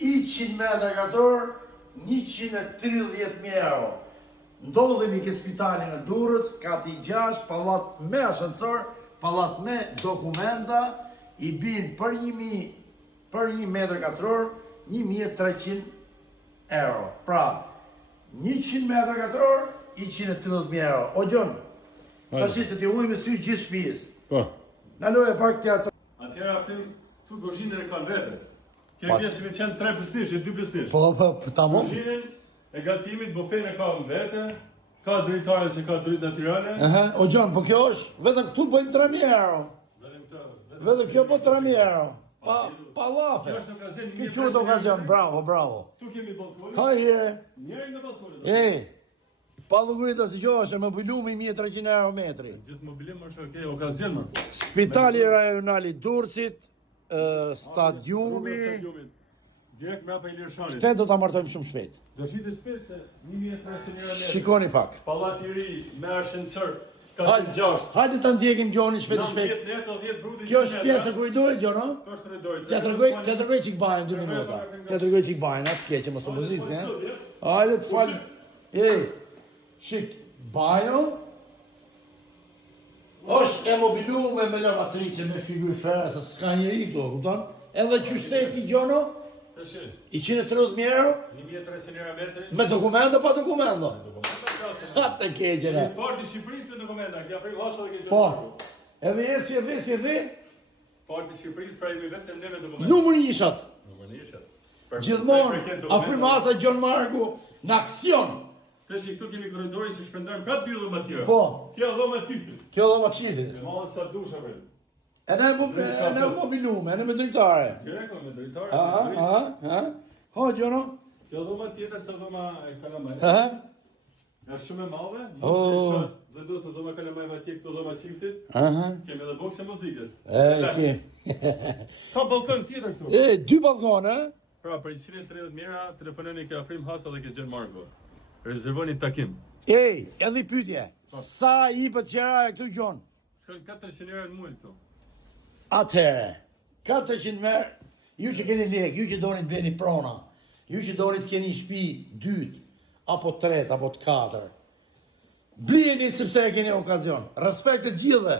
100 metra katror, 130.000 euro. Ndodhemi ke spitalin e Durrës, kati 6, pallat me ascensor, pallat me dokumenta, i bin për 1 metër katror, 1.300 euro. Pra, 100 metra katror, 130.000 euro. O Gjon, ta shi të t'i ujë me sy gjithë shtëpisë. Po. Në loje pak tja të... Atëherë afim, tu kuzhinën e kanë vete. Kjo pjesë me qenë 3 pjesësh, 2 pjesësh. Po, tamam. Kuzhinën e gatimit, bufenë e ka në vete, ka dritare që ka dritë natyrale. O Gjon, po kjo është, vetëm këtu bëjnë 3.000 euro. Vetëm kjo po 3.000 euro. Pa lafe. Kjo është okazion. Kjo qëtë okazion, bravo, bravo. Tu kemi balkonin. Hajde. Njëri në balkonin. Pa lugurita si kjo është, mobilumi 1.300 euro metri. Gjithë mobilim është okej, okazion më. Spitali rajonali Durrësit, stadiumi. Direkt me apa Ilirshani. Këtë do ta martojmë shumë shpejt. Do shitet shpejt se 1.300 euro metri. Shikoni pak. Pallati i ri me ascensor. Ka 6. Hajde ta ndjekim Gjoni shpejt. 10 neto, 10 bruti. Kjo është pjesa ku i duhet Gjon, ëh? Kjo është korridorit. T'ja tregoj çik bajën 2 minuta. T'ja tregoj çik bajën, atë keqe mos u buzis, ne? Hajde të fal. Shik, bajo është e mobilume me lavatrice, me figurë fere, se s'ka njëri këto, kupton? Edhe qyshteti Gjono, 130.000 euro, 1.300 euro metri. me dokumento pa dokumento. Atë keqene. Parti i Shqipërisë me dokumenta, kja prej hasta dhe ke Po, edhe si e Parti i Shqipërisë pra jemi vetëm ne me dokumenta. numër njëshat. Numër njëshat. Gjithmonë, afrimasa Gjon Marku, në aksion. Tash këtu kemi korridorin që shpendojmë prapë 2 dhoma tjera. Po. Kjo dhoma çiftit. Kjo dhe ma qiti. Mallë sa dusha bre. E ne mobilume, e ne me dritare. Direkt me drejtare. Aha. Ho, Gjono. Kjo dhoma tjetër se dhoma e Kalamaj. Aha. Është shumë e madhe. Oh. Vendosë dhoma Kalamaj atje këto dhoma çiftit. Aha. Kemi edhe boks e muzikës. Ke. Ka ballkon tjetër këtu. 2 balkone, Pra për 130 mijëra telefononi ke Afrim Hasa dhe ke Gjen Marko. Rezervoni takim. edhe i pytje. Sa i për qera e këtu Gjon? Shkon 400 euro në muaj këtu. Atëhere, 400 merë, ju që keni lek, ju që doni të beni prona, ju që doni të keni shtëpi 2, apo 3, apo 4, blijeni sepse e keni okazion. Respekt të gjithë.